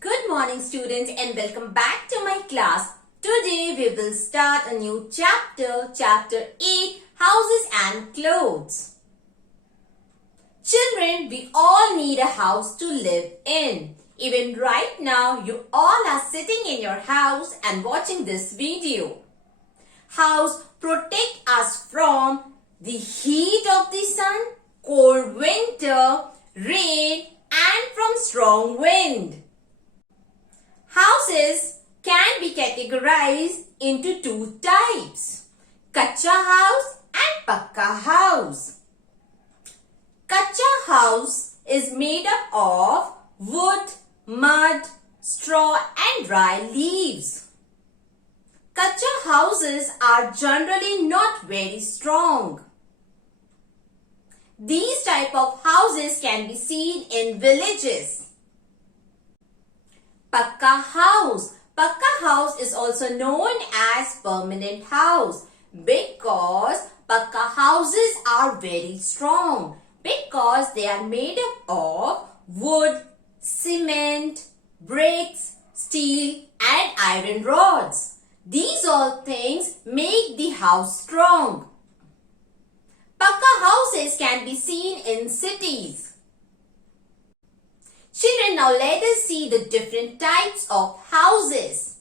Good morning students and welcome back to my class. Today we will start a new chapter, chapter 8, Houses and Clothes. Children, we all need a house to live in. Even right now, you all are sitting in your house and watching this video. House protect us from the heat of the sun, cold winter, rain and from strong wind. Houses can be categorized into two types, Kacha house and Pakka house. Kacha house is made up of wood, mud, straw and dry leaves. Kacha houses are generally not very strong. These type of houses can be seen in villages. Pakka house. Pakka house is also known as permanent house because Pakka houses are very strong because they are made up of wood, cement, bricks, steel and iron rods. These all things make the house strong. Pakka houses can be seen in cities. Children, now let us see the different types of houses.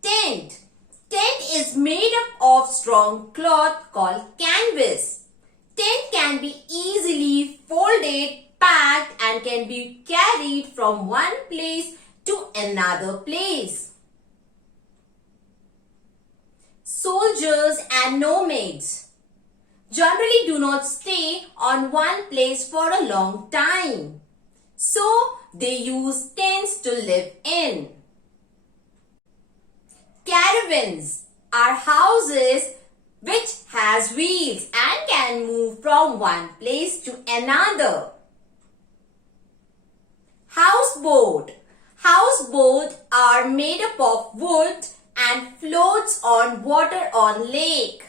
Tent. Tent is made up of strong cloth called canvas. Tent can be easily folded, packed and can be carried from one place to another place. Soldiers and nomads generally do not stay on one place for a long time. So, they use tents to live in. Caravans are houses which has wheels and can move from one place to another. Houseboat. Houseboat are made up of wood and floats on water on lake.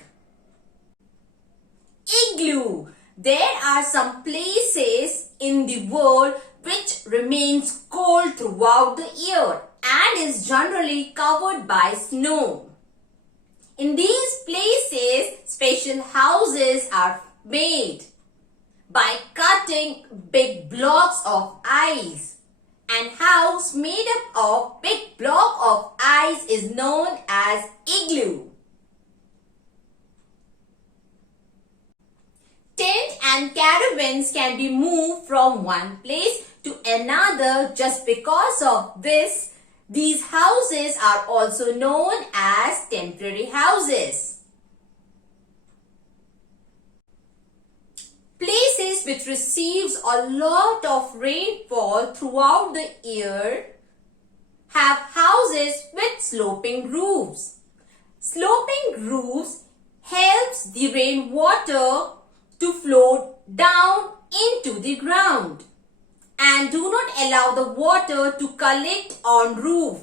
Igloo. There are some places in the world which remains cold throughout the year and is generally covered by snow. In these places, special houses are made by cutting big blocks of ice. And house made up of big block of ice is known as igloo. Tent and caravans can be moved from one place to another. Just because of this, these houses are also known as temporary houses. Places which receives a lot of rainfall throughout the year have houses with sloping roofs. Sloping roofs helps the rainwater to flow down into the ground and do not allow the water to collect on roof.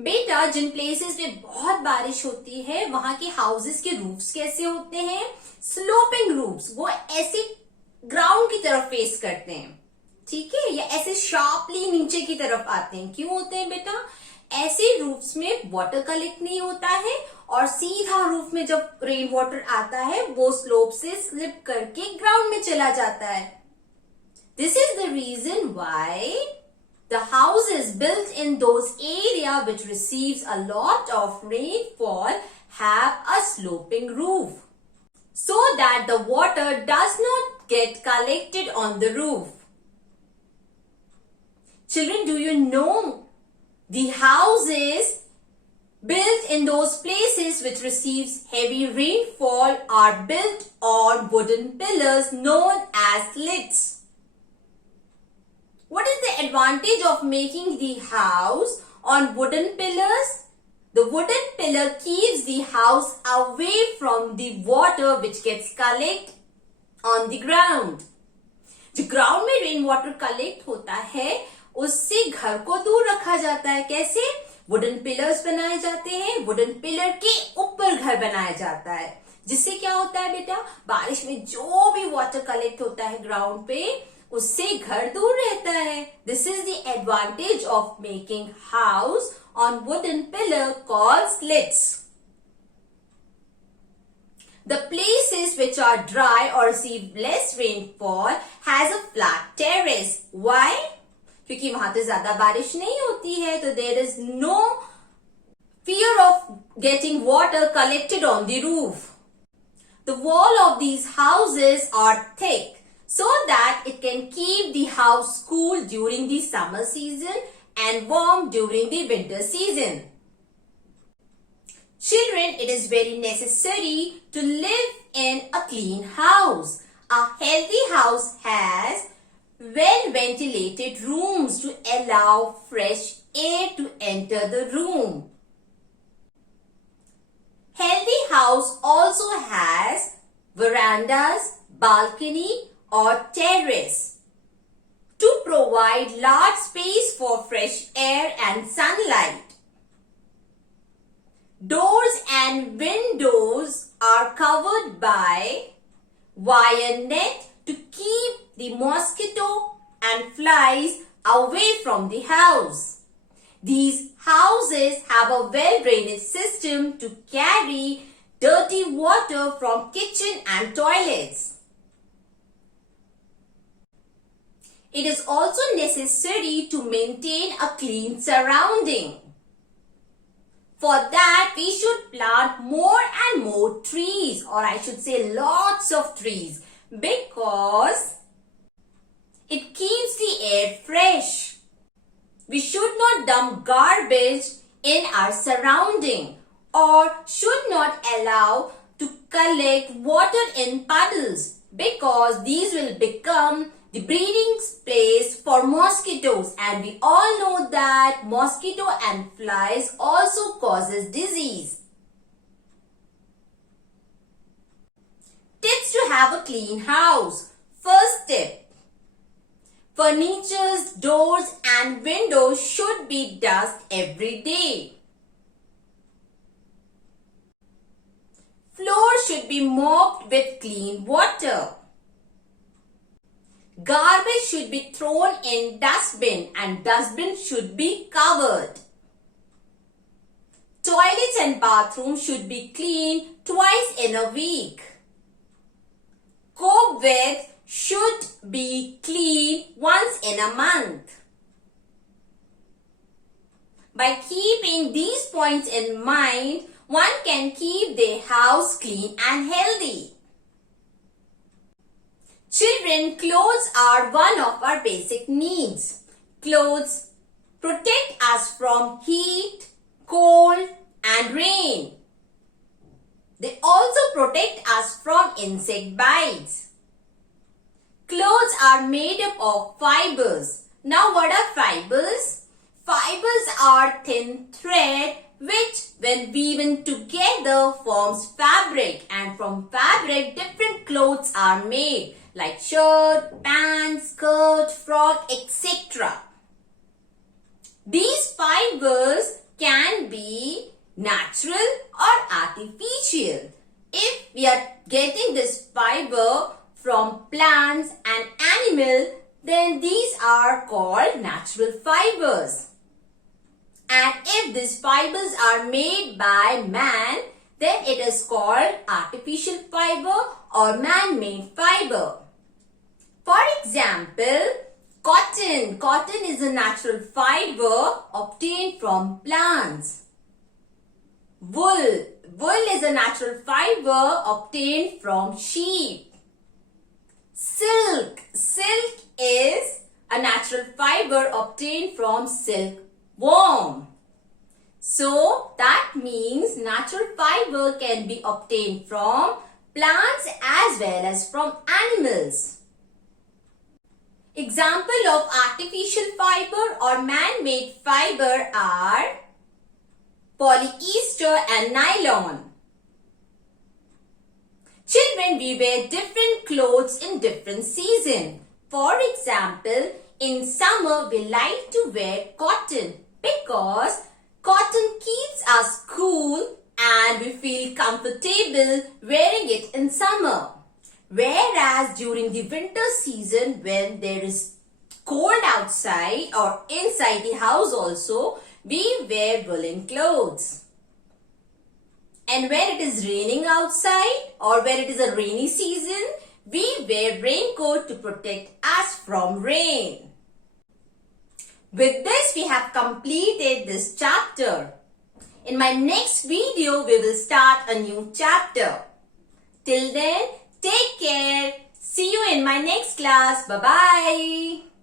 बेटा, जिन places में बहुत बारिश होती है वहां के houses के roofs कैसे होते हैं? Sloping roofs. वो ऐसे ग्राउंड की तरफ फेस करते हैं, ठीक है, या ऐसे शार्पली नीचे की तरफ आते हैं. क्यों होते हैं बेटा? ऐसे रूफ्स में वाटर कलेक्ट नहीं होता है और सीधा रूफ में जब रेन वाटर आता है वो स्लोप से स्लिप करके ग्राउंड में चला जाता है. This is the reason why the houses built in those area which receives a lot of rainfall have a sloping roof so that the water does not get collected on the roof. Children, do you know the houses built in those places which receives heavy rainfall are built on wooden pillars known as slits. What is the advantage of making the house on wooden pillars? The wooden pillar keeps the house away from the water which gets collected on the ground. जो ground में rain water collect होता है उससे घर को दूर रखा जाता है. कैसे? वुडन पिलर्स बनाए जाते हैं, वुडन पिलर के ऊपर घर बनाया जाता है, जिससे क्या होता है बेटा? बारिश में जो भी वाटर कलेक्ट होता है ग्राउंड पे उससे घर दूर रहता है. This is the advantage of making house on wooden pillar called slits. The places which are dry or receive less rainfall has a flat terrace. Why? क्योंकि वहां तो ज्यादा बारिश नहीं होती है, तो there is no fear of getting water collected on the roof. The wall of these houses are thick so that it can keep the house cool during the summer season and warm during the winter season. Children, it is very necessary to live in a clean house. A healthy house has well-ventilated rooms to allow fresh air to enter the room. Healthy house also has verandas, balcony or terrace to provide large space for fresh air and sunlight. Doors and windows are covered by wire net to keep the mosquito and flies away from the house. These houses have a well drainage system to carry dirty water from kitchen and toilets. It is also necessary to maintain a clean surrounding. For that, we should plant more and more trees, or I should say lots of trees, because it keeps the air fresh. We should not dump garbage in our surrounding or should not allow to collect water in puddles, because these will become the breeding place for mosquitoes, and we all know that mosquito and flies also causes disease. Tips to have a clean house. First tip: furnitures, doors and windows should be dusted every day. Floor should be mopped with clean water. Garbage should be thrown in dustbin and dustbin should be covered. Toilets and bathrooms should be cleaned twice in a week. Cobwebs should be cleaned once in a month. By keeping these points in mind, one can keep their house clean and healthy. Children, clothes are one of our basic needs. Clothes protect us from heat, cold and rain. They also protect us from insect bites. Clothes are made up of fibers. Now, what are fibers? Fibers are thin thread which, when woven together, forms fabric, and from fabric different clothes are made, like shirt, pants, skirt, frock, etc. These fibers can be natural or artificial. If we are getting this fiber from plants and animals, then these are called natural fibers. And if these fibers are made by man, then it is called artificial fiber or man-made fiber. For example, cotton. Cotton is a natural fiber obtained from plants. Wool. Wool is a natural fiber obtained from sheep. Silk. Silk is a natural fiber obtained from silkworm. So that means natural fiber can be obtained from plants as well as from animals. Example of artificial fiber or man-made fiber are polyester and nylon. Children, we wear different clothes in different seasons. For example, in summer we like to wear cotton because cotton keeps us cool and we feel comfortable wearing it in summer. Whereas during the winter season, when there is cold outside or inside the house also, we wear woolen clothes. And when it is raining outside or when it is a rainy season, we wear raincoat to protect us from rain. With this, we have completed this chapter. In my next video, we will start a new chapter. Till then, take care. See you in my next class. Bye-bye.